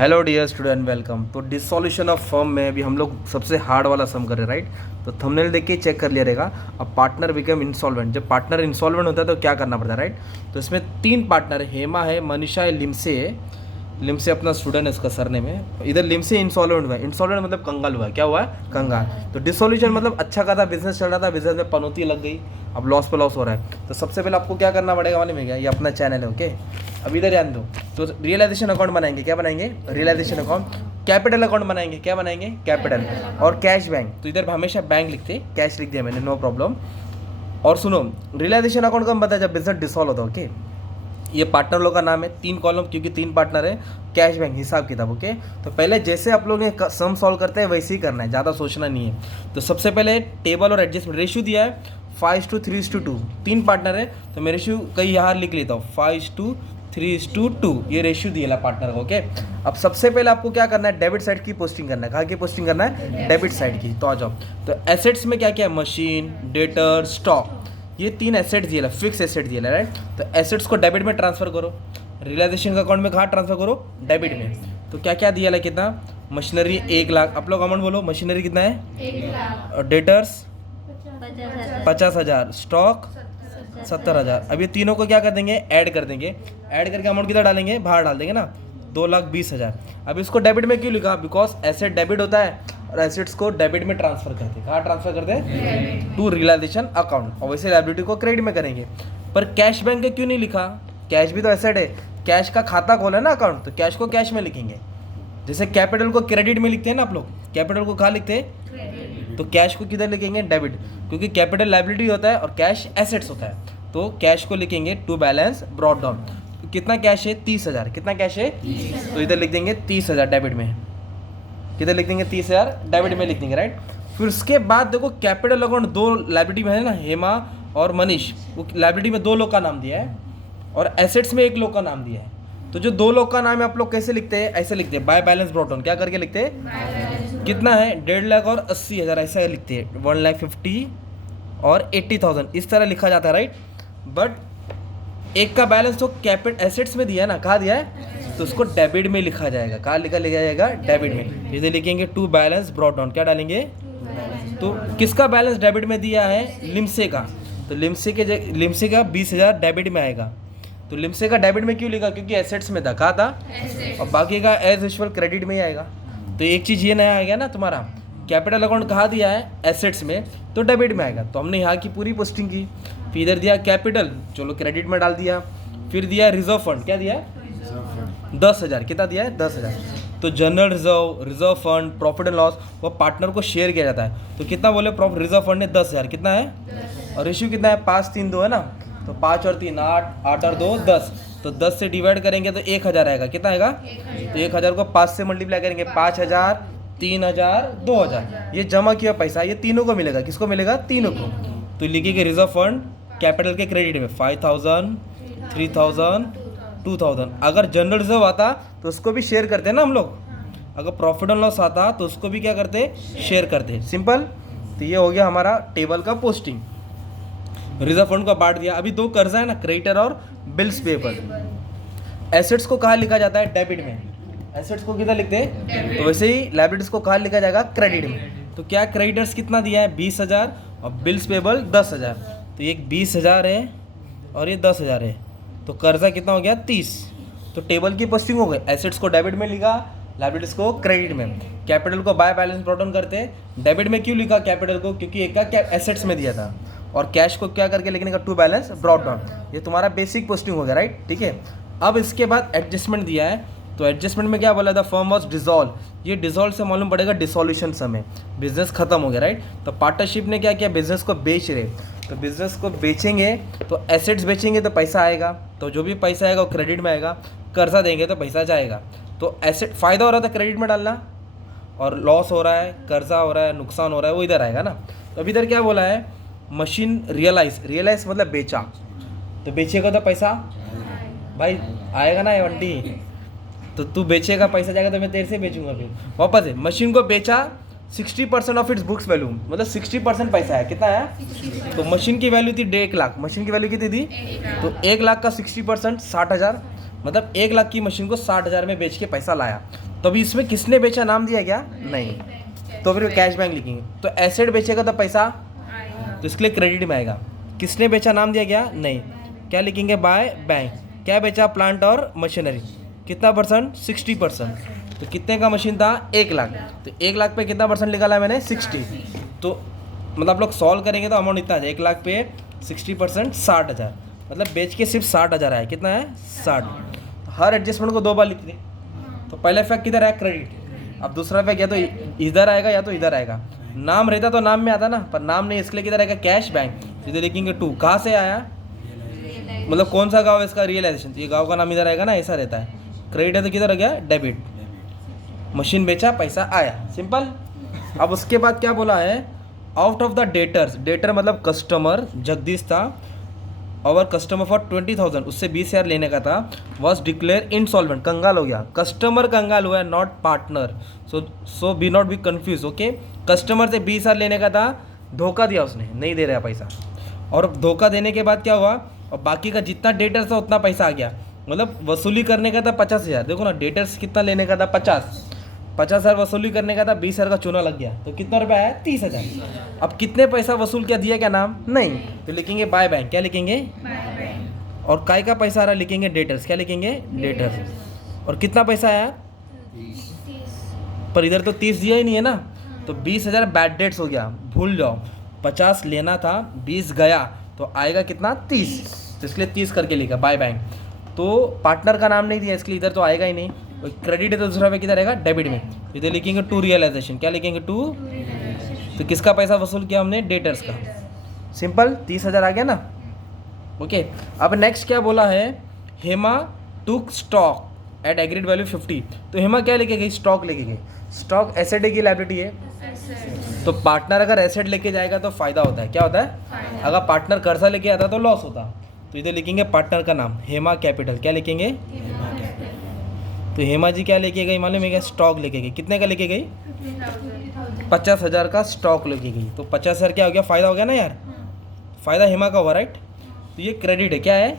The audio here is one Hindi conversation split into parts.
Hello dear student, welcome. तो डिसॉल्यूशन ऑफ फर्म में अभी हम लोग सबसे हार्ड वाला सम कर रहे हैं, राइट। तो थंबनेल देख के चेक कर लिया रहेगा। अब पार्टनर बिकम इंसॉल्वेंट, जब पार्टनर इंसॉल्वेंट होता है तो क्या करना पड़ता है, राइट। तो इसमें 3 पार्टनर है, हेमा है, मनीषा है, लिमसे है। लिमसे अपना स्टूडेंट है, इसका सरनेम है। इधर लिमसे इंसॉल्वेंट हुआ है। इंसॉल्वेंट मतलब कंगाल हुआ है। क्या हुआ है? कंगाल। तो डिसॉल्यूशन मतलब अच्छा खासा बिजनेस चल रहा था, बिजनेस में पनौती लग गई, अब लॉस पे लॉस हो रहा है। तो सबसे पहले आपको क्या करना पड़ेगा मालूम है क्या? ये अपना चैनल है, ओके। अब इधर ध्यान दो। तो रियलाइजेशन अकाउंट बनाएंगे, क्या बनाएंगे? Realisation account. कैपिटल अकाउंट बनाएंगे, क्या बनाएंगे? कैपिटल। और कैश बैंक, तो इधर हमेशा बैंक लिखते, कैश लिख दिया मैंने, नो प्रॉब्लम। और सुनो, रियलाइजेशन अकाउंट कब बनता है? जब बिजनेस डिसॉल्व होता है, ओके। ये पार्टनर लोग का नाम है, 3 कॉलम क्योंकि 3 पार्टनर है। कैश बैंक, हिसाब किताब, ओके। तो पहले जैसे आप लोग ने सम सॉल्व करते हैं वैसे ही करना है, ज़्यादा सोचना नहीं है। तो सबसे पहले टेबल और एडजस्टमेंट रेशियो दिया है 5:3:2, 3 पार्टनर है। तो मैं रेशियो कहीं यहाँ लिख लेता हूँ, 5:3:2, ये रेशियो दिया पार्टनर को, ओके। अब सबसे पहले आपको क्या करना है? डेबिट साइड की पोस्टिंग करना है। कहाँ की पोस्टिंग करना है? डेबिट साइड की। तो आ जाओ। तो एसेट्स में क्या क्या है? मशीन, डेटर, स्टॉक, ये 3 एसेट दिए, फिक्स एसेट दिए, राइट। तो एसेट्स को डेबिट में ट्रांसफर करो। रियलाइजेशन का अकाउंट में कहाँ ट्रांसफर करो? डेबिट में। तो क्या क्या दिया है? कितना? मशीनरी 1 लाख, आप लोग अमाउंट बोलो। मशीनरी कितना है? 1 लाख। और डेटर्स 50,000। 50,000, स्टॉक 70,000। अब ये तीनों को क्या कर देंगे? ऐड कर देंगे। ऐड करके अमाउंट कितना डालेंगे? बाहर डाल देंगे ना, 2,20,000। अब इसको डेबिट में क्यों लिखा? बिकॉज एसेट डेबिट होता है और एसेट्स को डेबिट में ट्रांसफर करते हैं। कहाँ ट्रांसफर करते हैं? To realisation account. और वैसे लायबिलिटी को क्रेडिट में करेंगे। पर कैश बैंक का क्यों नहीं लिखा? कैश भी तो एसेट है, कैश का खाता खोला है ना अकाउंट, तो कैश को कैश में लिखेंगे। जैसे कैपिटल को क्रेडिट में लिखते हैं ना आप लोग, कैपिटल को कहाँ लिखते हैं? तो कैश को किधर लिखेंगे? डेबिट, क्योंकि कैपिटल लायबिलिटी होता है और कैश एसेट्स होता है। तो कैश को लिखेंगे टू बैलेंस ब्रॉट डाउन। कितना कैश है? 30,000। कितना कैश है? तो इधर लिख देंगे 30,000 डेबिट में। किधर लिख देंगे? 30,000 डेबिट में लिख देंगे, राइट। फिर उसके बाद देखो, कैपिटल अकाउंट 2 लायबिलिटी में है ना, हेमा और मनीष। वो लायबिलिटी में 2 लोग का नाम दिया है और एसेट्स में 1 लोग का नाम दिया है। तो जो 2 लोग का नाम है आप लोग कैसे लिखते हैं? ऐसे लिखते हैं, बाय बैलेंस ब्रॉट डाउन। क्या करके लिखते हैं? कितना है? 1.5 लाख और 80,000, ऐसा लिखते हैं। 1,50,000 और 80,000, इस तरह लिखा जाता है, राइट। बट एक का बैलेंस तो कैपिटल एसेट्स में दिया है ना, कहाँ दिया है? तो उसको डेबिट में लिखा जाएगा। कहाँ लिखा जाएगा? डेबिट में। इधर लिखेंगे टू बैलेंस ब्रॉट डाउन। क्या डालेंगे? तो किसका बैलेंस डेबिट में दिया है? लिमसे का। तो लिमसे का 20,000 डेबिट में आएगा। तो लिमसे का डेबिट में क्यों लिखा? क्योंकि एसेट्स में था। कहाँ था? और बाकी का एज यूजुअल क्रेडिट में ही आएगा। तो एक चीज़ ये नया आ गया ना तुम्हारा, कैपिटल अकाउंट कहाँ दिया है? एसेट्स में, तो डेबिट में आएगा। तो हमने यहाँ की पूरी पोस्टिंग की। फिर इधर दिया कैपिटल, चलो क्रेडिट में डाल दिया। फिर दिया रिजर्व फंड, क्या दिया? 10,000। कितना दिया है? 10,000। तो general reserve, reserve fund, profit and loss, वो पार्टनर को शेयर किया जाता है। तो कितना बोले? प्रॉफिट रिजर्व फंड ने 10,000। कितना है? और रेशियो कितना है? 5:3:2 है ना। तो 5 और 3 8, 8 और 2 10। तो 10 से डिवाइड करेंगे तो 1,000 आएगा। कितना आएगा? तो 1,000 को 5 से मल्टीप्लाई करेंगे, 5,000, 3,000, 2,000। ये जमा किया पैसा, ये तीनों को मिलेगा। किसको मिलेगा? तीनों को। तो लिखिएगा रिजर्व फंड कैपिटल के क्रेडिट में 5,000, 3,000, 2,000। अगर जनरल रिजर्व आता तो उसको भी शेयर करते हैं ना हम लोग। अगर प्रॉफिट एंड लॉस आता तो उसको भी क्या करते? शेयर करते। सिंपल। तो ये हो गया हमारा टेबल का पोस्टिंग। रिजर्व फंड को बांट दिया। अभी 2 कर्जा है ना, क्रेडिटर और बिल्स पेबल। एसेट्स को कहाँ लिखा जाता है? डेबिट में। एसेट्स को किधर लिखते हैं? तो वैसे ही लायबिलिटीज को कहाँ लिखा जाएगा? क्रेडिट में। तो क्या क्रेडिटर्स कितना दिया है? 20,000 और बिल्स पेबल 10,000। तो ये 20,000 है और ये 10,000 है। तो कर्जा कितना हो गया? 30। तो टेबल की पोस्टिंग हो गई। एसेट्स को डेबिट में लिखा, लायबिलिटीज को क्रेडिट में। कैपिटल को बाय बैलेंस ब्रॉट डाउन करते हैं। डेबिट में क्यों लिखा कैपिटल को? क्योंकि एक का एसेट्स में दिया था। और कैश को क्या करके लिखने का? To balance brought down. ये तुम्हारा बेसिक पोस्टिंग हो गया, राइट। ठीक है। अब इसके बाद एडजस्टमेंट दिया है। तो एडजस्टमेंट में क्या बोला था? Firm was dissolve. ये डिसॉल्व से मालूम पड़ेगा डिसॉल्यूशन समय, बिजनेस खत्म हो गया, राइट। तो पार्टनरशिप ने क्या किया? बिजनेस को बेच रहे। तो बिजनेस को बेचेंगे तो एसेट्स बेचेंगे तो पैसा आएगा। तो जो भी पैसा आएगा वो क्रेडिट में आएगा। कर्जा देंगे तो पैसा जाएगा। तो एसेट फ़ायदा हो रहा था क्रेडिट में डालना, और लॉस हो रहा है, कर्जा हो रहा है, नुकसान हो रहा है, वो इधर आएगा ना। तो अभी इधर क्या बोला है? मशीन रियलाइज मतलब बेचा। तो बेचेगा तो पैसा भाई आएगा ना, ये वंटी। तो तू बेचेगा, पैसा जाएगा, तो मैं तेरे से बेचूंगा। फिर वापस है, मशीन को बेचा, 60% ऑफ इट्स बुक्स वैल्यू, मतलब 60% पैसा है। कितना है? तो मशीन की वैल्यू थी 1.5 लाख। मशीन की वैल्यू कितनी थी? तो 1 लाख का 60% 60,000, मतलब 1 लाख की मशीन को 60,000 में बेच के पैसा लाया। तो अभी इसमें किसने बेचा नाम दिया क्या? नहीं, तो फिर कैश बैंक लिखेंगे। तो एसेट बेचेगा तो पैसा, तो इसके लिए क्रेडिट में आएगा। किसने बेचा नाम दिया गया? नहीं, क्या लिखेंगे? By bank. क्या बेचा? प्लांट और मशीनरी। कितना परसेंट? 60%। तो कितने का मशीन था? 1 लाख। तो 1 लाख पे कितना परसेंट निकाला है मैंने? 60। तो मतलब आप लोग सॉल्व करेंगे तो अमाउंट इतना आ जाए, 1 लाख पे 60% 60,000, मतलब बेच के सिर्फ 60,000 आया। कितना है? 60। तो हर एडजस्टमेंट को 2 बार लिख दें। तो पहला इफेक्ट किधर आया? क्रेडिट। अब दूसरा इफेक्ट या तो इधर आएगा या तो इधर आएगा। नाम रहता तो नाम में आता ना, पर नाम नहीं, इसके लिए किधर आएगा? Cash bank. इधर लिखेंगे 2। कहाँ से आया? मतलब कौन सा गाँव है इसका? रियलाइजेशन। तो ये गाँव का नाम इधर आएगा ना, ऐसा रहता है। क्रेडिट है तो किधर आ गया? डेबिट। मशीन बेचा, पैसा आया, सिंपल। अब उसके बाद क्या बोला है? Out of the debtors. Debtor मतलब कस्टमर, जगदीश था, और कस्टमर फॉर 20,000, उससे 20,000 लेने का था, वॉज डिक्लेयर इंसॉल्वेंट, कंगाल हो गया। कस्टमर कंगाल हुआ है, not partner. So be not be confuse, okay. Customer से 20,000 लेने का था, धोखा दिया उसने, नहीं दे रहा पैसा। और धोखा देने के बाद क्या हुआ? और बाकी का जितना डेटर्स था उतना पैसा आ गया, मतलब वसूली करने का था 50,000। देखो ना, डेटर्स कितना लेने का था? 50,000 वसूली करने का था, 20,000 का चूना लग गया, तो कितना रुपया आया? 30,000। अब कितने पैसा वसूल किया, दिया क्या नाम? नहीं, तो लिखेंगे बाय बैंक। क्या लिखेंगे? और काय का पैसा आ रहा? लिखेंगे डेटर्स। क्या लिखेंगे? डेटर्स। और कितना पैसा आया? पर इधर तो 30 दिया ही नहीं है ना, तो 20,000 बैड डेट्स हो गया, भूल जाओ। 50 लेना था, 20 गया, तो आएगा कितना? 30। तो इसलिए 30 करके लिखा बाय बैंक। तो पार्टनर का नाम नहीं दिया, इसलिए इधर तो आएगा ही नहीं। क्रेडिट है तो दूसरा पे किधर रहेगा? डेबिट में। इधर लिखेंगे 2 रियलाइजेशन। क्या लिखेंगे? 2। तो किसका पैसा वसूल किया हमने? डेटर्स का। सिंपल, 30,000 आ गया ना, ओके। अब नेक्स्ट क्या बोला है? हेमा टुक स्टॉक एट एग्रीड वैल्यू 50। तो हेमा क्या लेके गई? स्टॉक लेके गई। स्टॉक एसेट है कि लायबिलिटी है? तो पार्टनर अगर एसेट लेके जाएगा तो फायदा होता है। क्या होता है? अगर पार्टनर कर्जा लेके आता तो लॉस होता। तो इधर लिखेंगे पार्टनर का नाम, हेमा कैपिटल। क्या लिखेंगे? तो हेमा जी क्या लेके गई मालूम है क्या? स्टॉक लेके गई। कितने का लेके गई? 50,000 का स्टॉक लेके गई। तो 50,000 क्या हो गया? फायदा हो गया ना यार, फायदा हेमा का हुआ, राइट। तो ये क्रेडिट है, क्या है?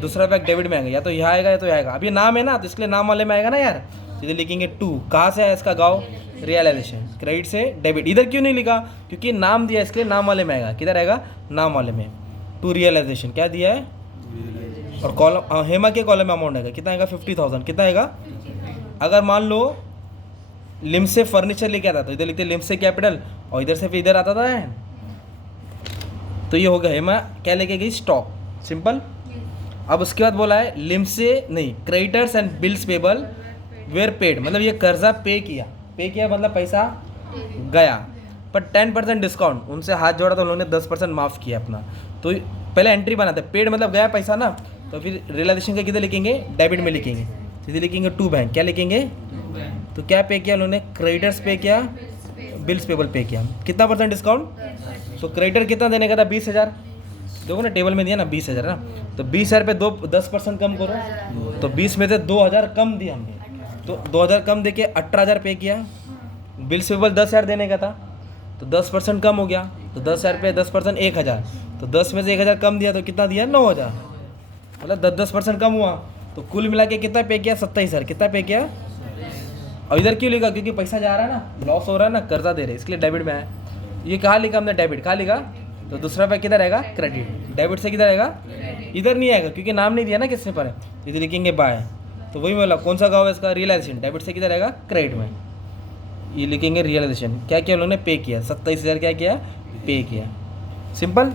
दूसरा पैक डेबिट में आएगा, या तो यहाँ आएगा या तो यहाँ आएगा। अब ये नाम है ना, तो इसलिए नाम वाले में आएगा ना यार। इधर लिखेंगे 2। कहाँ से आया इसका? गाँव। रियलाइजेशन, क्रेडिट से डेबिट। इधर क्यों नहीं लिखा? क्योंकि नाम दिया, इसके लिए नाम वाले में आएगा। किधर आएगा? नाम वाले में। 2 रियलाइजेशन क्या दिया है? और कॉलम हेमा के कॉलम में अमाउंट आएगा, कितना आएगा? 50,000। कितना आएगा? अगर मान लो लिम से फर्नीचर लेके आता, तो इधर लिखते लिम से कैपिटल, और इधर से फिर इधर आता था, तो ये हो गया हेमा क्या लेके गई? Stock, simple. अब उसके बाद बोला है लिम से नहीं, creditors and bills payable were paid, मतलब ये कर्जा पे किया मतलब पैसा गया, पर 10% डिस्काउंट, उनसे हाथ जोड़ा तो उन्होंने 10% माफ़ किया अपना। तो पहले एंट्री बनाते हैं, पेड मतलब गया पैसा ना, तो फिर रियलाइजेशन का किधर लिखेंगे? डेबिट में लिखेंगे। सीधे लिखेंगे 2 बैंक। क्या लिखेंगे? तो क्या पे किया उन्होंने? क्रेडिटर्स पे किया, बिल्स पेबल पे किया। कितना % डिस्काउंट? तो क्रेडिटर कितना देने का था? 20,000। देखो ना टेबल में दिया ना 20,000 ना, तो 20,000 पे 10% कम करो, तो 20 में से 2,000 कम दिया हमने, तो 2,000 कम दे के 18,000 पे किया। बिल्स पेबल 10,000 देने का था, तो 10% कम हो गया, तो 10,000 पे 10% 1,000, तो 10 में से 1,000 कम दिया, तो कितना दिया? 9,000, मतलब 10% कम हुआ, तो कुल मिला के कितना पे किया? 27,000। कितना पे किया? और इधर क्यों लिखा? क्योंकि पैसा जा रहा है ना, लॉस हो रहा है ना, कर्जा दे रहे, इसलिए डेबिट में आया। ये कहाँ लिखा हमने? डेबिट। कहाँ लिखा? तो दूसरा पे किधर आएगा? क्रेडिट। डेबिट से किधर आएगा? इधर नहीं आएगा, क्योंकि नाम नहीं दिया ना किसने पर, इधर लिखेंगे बाय। तो वही बोला, कौन सा गाँव है इसका? रियलाइजेशन। डेबिट से किधर आएगा? क्रेडिट में। ये लिखेंगे रियलाइजेशन। क्या किया उन्होंने? पे किया। 27,000 क्या किया? पे किया, सिंपल।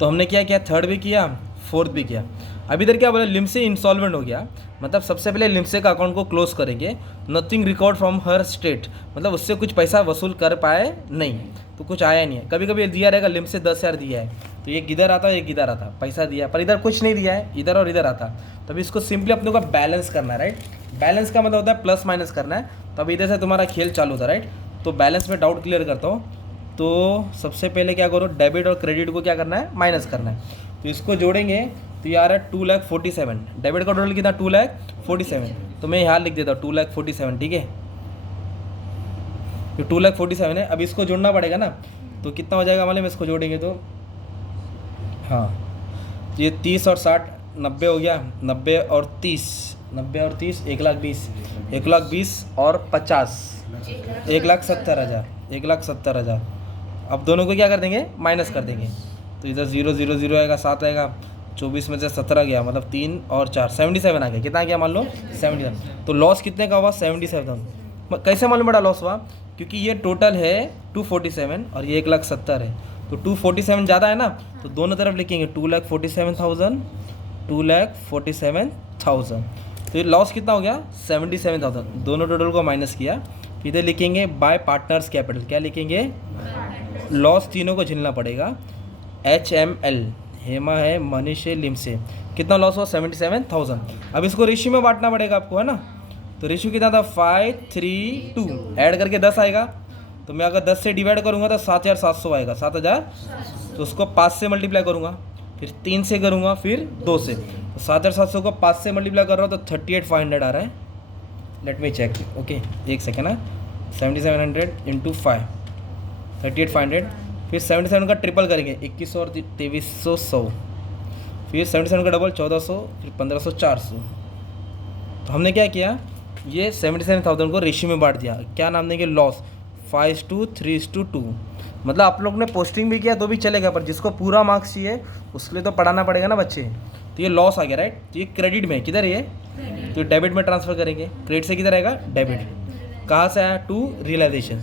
तो हमने क्या किया? थर्ड भी किया, फोर्थ भी किया। अब इधर क्या बोला? लिम्से इंसॉल्वेंट हो गया, मतलब सबसे पहले लिम्से का अकाउंट को क्लोज करेंगे। Nothing record from her state, मतलब उससे कुछ पैसा वसूल कर पाए नहीं, तो कुछ आया नहीं है। कभी कभी दिया रहेगा लिम्से 10,000 दिया है, तो ये किधर आता, ये किधर आता, पैसा दिया, पर इधर कुछ नहीं दिया है, इधर और इधर आता। तभी इसको सिंपली अपने को बैलेंस करना है, राइट। बैलेंस का मतलब होता है प्लस माइनस करना है, तो अभी इधर से तुम्हारा खेल चालू होता है, राइट। तो बैलेंस में डाउट क्लियर करता हूँ। तो सबसे पहले क्या करो? डेबिट और क्रेडिट को क्या करना है? माइनस करना है। तो इसको जोड़ेंगे तो यार है 2,47,000। डेबिट का टोटल कितना? 2,47,000। तो मैं यहाँ लिख देता हूँ 2,47,000, ठीक है। तो 2,47,000 है। अब इसको जोड़ना पड़ेगा ना, तो कितना हो जाएगा हमारे में? इसको जोड़ेंगे तो हाँ, तो ये 30 और 60 90 हो गया, 90 और 30 90 और 30 1,20,000, 1,20,000 और 50 1,70,000, 1,70,000। अब दोनों को क्या कर देंगे, माइनस कर देंगे। तो इधर 0 0 0 आएगा, 7 आएगा, 24 में से 17 गया, मतलब 3 और 4 77 आ गया। कितना आ गया मान लो 77। तो लॉस कितने का हुआ 77। कैसे मालूम पड़ा लॉस हुआ, क्योंकि ये टोटल है 247 और ये 1,70,000 है। तो 247 ज़्यादा है ना, तो दोनों तरफ लिखेंगे 2,47,000, 2,47,000। तो ये लॉस कितना हो गया 77,000। दोनों टोटल को माइनस किया, इधर लिखेंगे बाय पार्टनर्स कैपिटल। क्या लिखेंगे, लॉस तीनों को झेलना पड़ेगा। HML हेमा है, मनीष है, लिमसे, कितना लॉस हुआ 77,000। अब इसको रेशियो में बांटना पड़ेगा आपको, है ना। तो रेशियो कितना था 5 3 2, ऐड करके 10 आएगा। तो मैं अगर 10 से डिवाइड करूँगा तो 7,700 आएगा, 7,000। तो उसको 5 से मल्टीप्लाई करूँगा, फिर 3 से करूँगा, फिर 2 से। तो 7,700 को 5 से मल्टीप्लाई कर रहा हूँ तो 38,500 आ रहा है। लेट मी चेक, ओके एक सेकेंड है। 7,700 इंटू 5 38,500, फिर 77 का ट्रिपल करेंगे 2100 और 2300 100, फिर 77 का डबल 1400, फिर 1500 400। तो हमने क्या किया, ये 77,000 को रेशियो में बांट दिया। क्या नाम देंगे, लॉस 5:3:2। मतलब आप लोग ने पोस्टिंग भी किया तो भी चलेगा, पर जिसको पूरा मार्क्स चाहिए उसके लिए तो पढ़ाना पड़ेगा ना बच्चे। तो ये लॉस आ गया, राइट। तो ये क्रेडिट में, किधर ये, तो डेबिट में ट्रांसफ़र करेंगे। क्रेडिट से किधर आएगा, डेबिट। कहाँ से आया, टू रियलाइजेशन।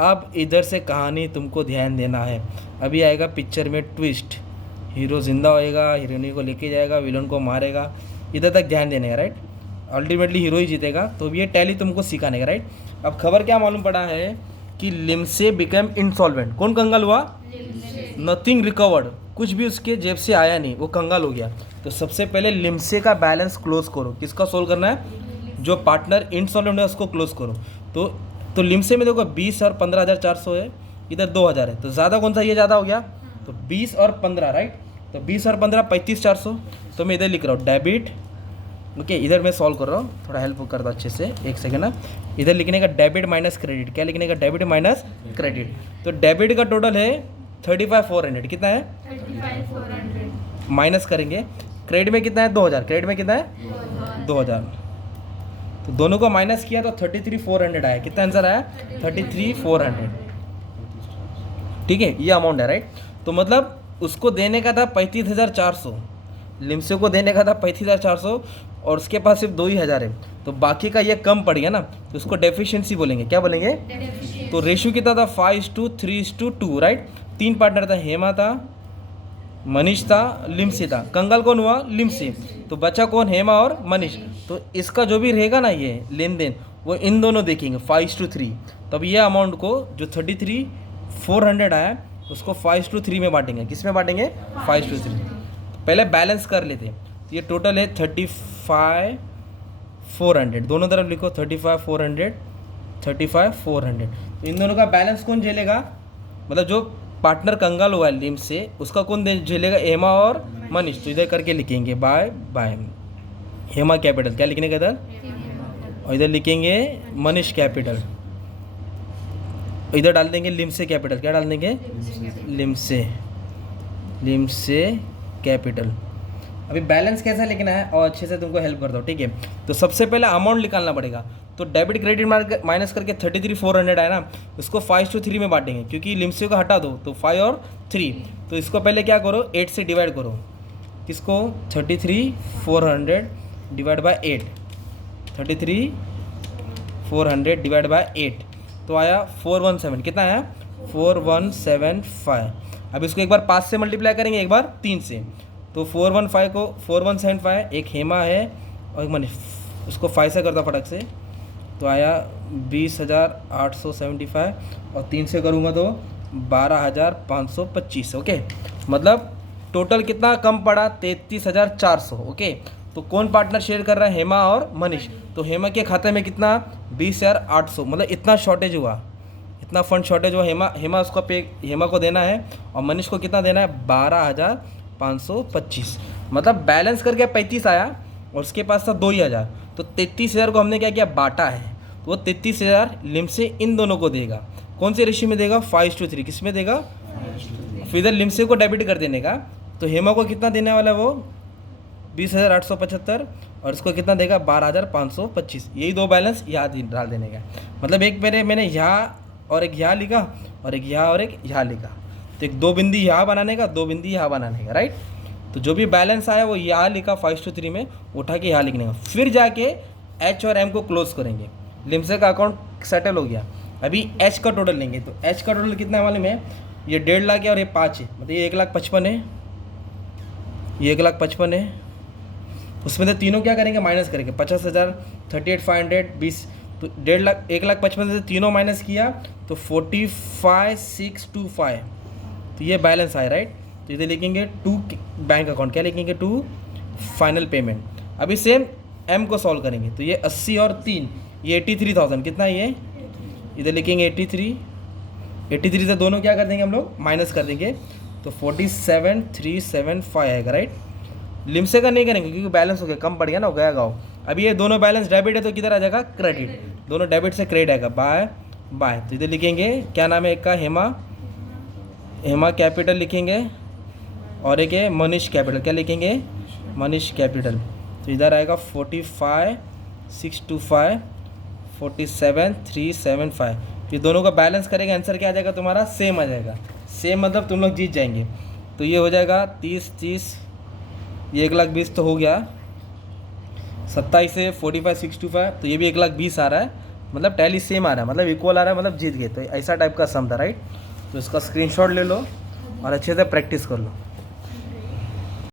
अब इधर से कहानी तुमको ध्यान देना है। अभी आएगा पिक्चर में ट्विस्ट, हीरो जिंदा होएगा, हीरोइनी को लेके जाएगा, विलन को मारेगा, इधर तक ध्यान देने का, राइट। अल्टीमेटली हीरो ही जीतेगा। तो ये टैली तुमको सिखाने का, राइट। अब खबर क्या मालूम पड़ा है कि लिमसे बिकम इंसॉल्वेंट। कौन कंगाल हुआ, नथिंग रिकवर्ड, कुछ भी उसके जेब से आया नहीं, वो कंगाल हो गया। तो सबसे पहले लिमसे का बैलेंस क्लोज करो। किसका सोल्व करना है, जो पार्टनर इंसॉल्वेंट है उसको क्लोज करो। तो लिमसे में देखो 20 और 15,400 है, इधर 2,000 है। तो ज़्यादा कौन सा, ये ज़्यादा हो गया। तो 20 और 15, राइट। तो 20 और 15 35,400। तो मैं इधर लिख रहा हूँ डेबिट, ओके। इधर मैं सॉल्व कर रहा हूँ, थोड़ा हेल्प कर दो अच्छे से, एक सेकेंड ना। इधर लिखने का डेबिट माइनस क्रेडिट। क्या लिखने का, डेबिट माइनस क्रेडिट। तो डेबिट का टोटल है 35,400। कितना है, 35,400 माइनस करेंगे। क्रेडिट में कितना है 2,000, क्रेडिट में कितना है 2,000। तो दोनों को माइनस किया तो 33,400 आया। कितना आंसर आया 33,400, ठीक है। ये अमाउंट है, राइट। तो मतलब उसको देने का था 35,400, लिमसे को देने का था 35,400 और उसके पास सिर्फ 2,000 है। तो बाकी का ये कम पड़ गया ना, तो उसको डेफिशिएंसी बोलेंगे। क्या बोलेंगे, तो रेशियो कितना था 5:3:2, राइट। 3 पार्टनर था, हेमा था, मनीष था, लिमसे था। कंगाल कौन हुआ, लिमसे। तो बचा कौन, हेमा और मनीष। तो इसका जो भी रहेगा ना ये लेन देन, वो इन दोनों देखेंगे 5:3। तब ये अमाउंट को जो 33,400 आया उसको 5:3 में बांटेंगे। किस में बांटेंगे, 5:3। पहले बैलेंस कर लेते। तो ये टोटल है 35,400, दोनों तरफ लिखो 35,400, 35,400। तो इन दोनों का बैलेंस कौन झेलेगा, मतलब जो पार्टनर कंगाल हुआ है लिम से, उसका कौन झेलेगा, हेमा और मनीष। तो इधर करके लिखेंगे बाय बाय हेमा कैपिटल। क्या लिखने का इधर, और इधर लिखेंगे मनीष कैपिटल। इधर डाल देंगे लिमसे कैपिटल। क्या डाल देंगे, लिमसे कैपिटल। अभी बैलेंस कैसा लिखना है और अच्छे से तुमको हेल्प करता हूँ, ठीक है। तो सबसे पहले अमाउंट निकालना पड़ेगा। तो डेबिट क्रेडिट माइनस करके 33,400 आया ना, उसको 5:3 में बांटेंगे, क्योंकि लिमसे को हटा दो तो 5 और 3। तो इसको पहले क्या करो, 8 से डिवाइड करो। किसको, 33,400 डिवाइड बाय 8, 33,400 डिवाइड बाय 8 तो आया 417। कितना आया 4175। अब इसको एक बार 5 से मल्टीप्लाई करेंगे, एक बार 3 से। तो 415 को 4175, एक हेमा है और एक मनीष, उसको 5 से करता फटक से, तो आया 20,875 और 3 से करूँगा तो 12,525। ओके, मतलब टोटल कितना कम पड़ा, 33,400। ओके, तो कौन पार्टनर शेयर कर रहा है, हेमा और मनीष। तो हेमा के खाते में कितना 20,800, मतलब इतना शॉर्टेज हुआ, इतना फंड शॉर्टेज हुआ। हेमा उसको हेमा को देना है और मनीष को कितना देना है 12,525। मतलब बैलेंस करके 35 आया और उसके पास था 2,000। तो 33,000 को हमने क्या किया, बांटा है। तो वो 33,000 लिम से इन दोनों को देगा। कौन से रेशियो में देगा, 5:3। किस में देगा, फिर इधर लिमसे को डेबिट कर देने का। तो हेमा को कितना देने वाला है वो 20,875 और इसको कितना देगा 12,525। यही दो बैलेंस यहाँ डाल देने का। मतलब एक मैंने यहाँ और एक यहाँ लिखा और एक यहाँ और एक यहाँ लिखा, तो एक 2 बिंदी यहाँ बनाने का, 2 बिंदी यहाँ बनाने का, राइट। तो जो भी बैलेंस आया वो यहाँ लिखा 5:3 में, उठा के यहाँ लिखने का। फिर जाके एच और एम को क्लोज करेंगे। लिमसे का अकाउंट सेटल हो गया। अभी एच का टोटल लेंगे, तो एच का टोटल कितना है मालूम है? ये 1.5 लाख है और ये 5 है, मतलब ये 1,55,000 है, ये 1,55,000 है। उसमें से तीनों क्या करेंगे? माइनस करेंगे। 50,000, 38,500, 20, तो 1.5 लाख, 1,55,000 से तीनों माइनस किया तो 45,625, तो ये बैलेंस आया, राइट। तो इधर लिखेंगे टू बैंक अकाउंट, क्या लिखेंगे? To final payment. अभी सेम एम को सॉल्व करेंगे, तो ये 80 और 3, ये 83,000, कितना है ये? इधर लिखेंगे 83 से दोनों क्या कर देंगे हम लोग? माइनस कर देंगे, तो 47,375 आएगा, राइट। लिमसे का नहीं करेंगे क्योंकि बैलेंस हो गया, कम पड़ गया ना, हो गया गाँव। अभी ये दोनों बैलेंस डेबिट है तो किधर आ जाएगा? क्रेडिट। दोनों डेबिट से क्रेडिट आएगा, बाय बाय। तो इधर लिखेंगे क्या नाम है एक का? हेमा कैपिटल लिखेंगे, और एक है मनीष कैपिटल, क्या लिखेंगे? मनीष कैपिटल। तो इधर आएगा 45,625, 47,375। ये दोनों का बैलेंस करेंगे, आंसर क्या आ जाएगा तुम्हारा? सेम आ जाएगा। सेम मतलब तुम लोग जीत जाएंगे। तो ये हो जाएगा 30, ये 1,20,000 तो हो गया। 27 से 45,625, तो ये भी 1,20,000 आ रहा है, मतलब टैली सेम आ रहा है, मतलब इक्वल आ रहा है, मतलब जीत गए। तो ऐसा टाइप का सम था, राइट। तो इसका स्क्रीनशॉट ले लो और अच्छे से प्रैक्टिस कर लो।